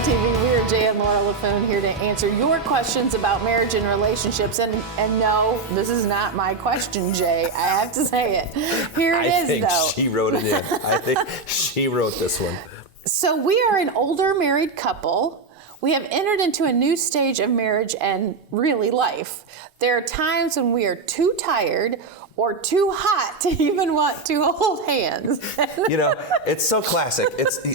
TV. We're Jay and Laura LaFoon here to answer your questions about marriage and relationships. And no, this is not my question, Jay. I have to say it. Here it is, though. I think she wrote it in. I think she wrote this one. So we are an older married couple. We have entered into a new stage of marriage and really life. There are times when we are too tired or too hot to even want to hold hands. You know, it's so classic.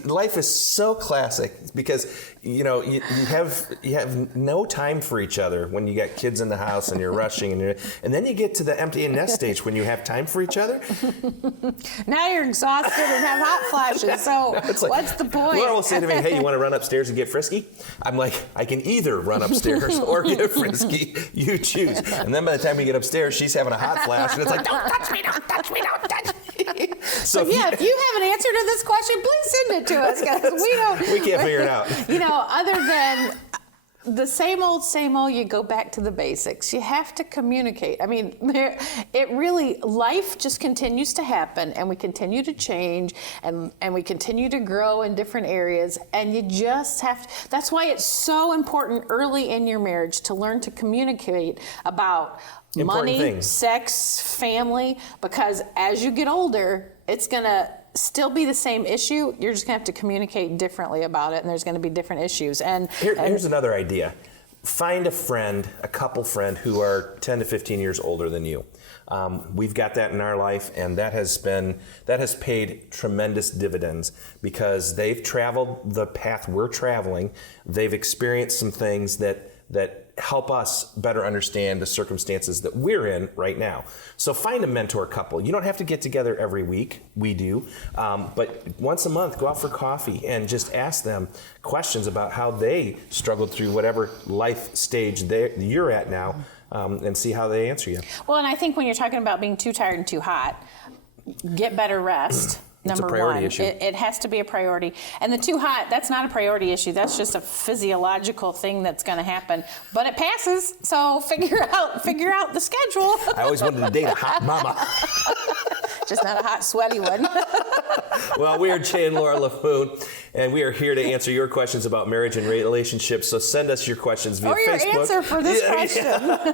Life is so classic because, you know, you have no time for each other when you got kids in the house and you're rushing and then you get to the empty nest stage when you have time for each other. Now you're exhausted and have hot flashes. So like, what's the point? Laura will say to me, "Hey, you want to run upstairs and get frisky?" I'm like, "I can either run upstairs or get frisky. You choose." And then by the time we get upstairs, she's having a hot flash and it's like, "Don't touch me, don't touch me, don't touch me." So yeah, if you have an answer to this question, please send it to us because we can't figure it out. You know, other than the same old, you go back to the basics. You have to communicate. I mean, life just continues to happen and we continue to change and we continue to grow in different areas and you just have to, that's why it's so important early in your marriage to learn to communicate about important money, things. Sex, family, because as you get older, it's gonna still be the same issue. You're just gonna have to communicate differently about it, and there's gonna be different issues. And here's another idea. Find a friend, a couple friend who are 10 to 15 years older than you. We've got that in our life, and that has paid tremendous dividends because they've traveled the path we're traveling. They've experienced some things that help us better understand the circumstances that we're in right now. So find a mentor couple. You don't have to get together every week. We do. But once a month, go out for coffee and just ask them questions about how they struggled through whatever life stage you're at now and see how they answer you. Well, and I think when you're talking about being too tired and too hot, get better rest. It's Number a priority one, issue. It has to be a priority. And the too hot, that's not a priority issue. That's just a physiological thing that's going to happen. But it passes, so figure out the schedule. I always wanted to date a hot mama. Just not a hot, sweaty one. Well, we are Jay and Laura LaFoon, and we are here to answer your questions about marriage and relationships. So send us your questions via Facebook. Or your answer for this question. Yeah.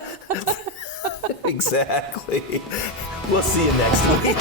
Exactly. We'll see you next week.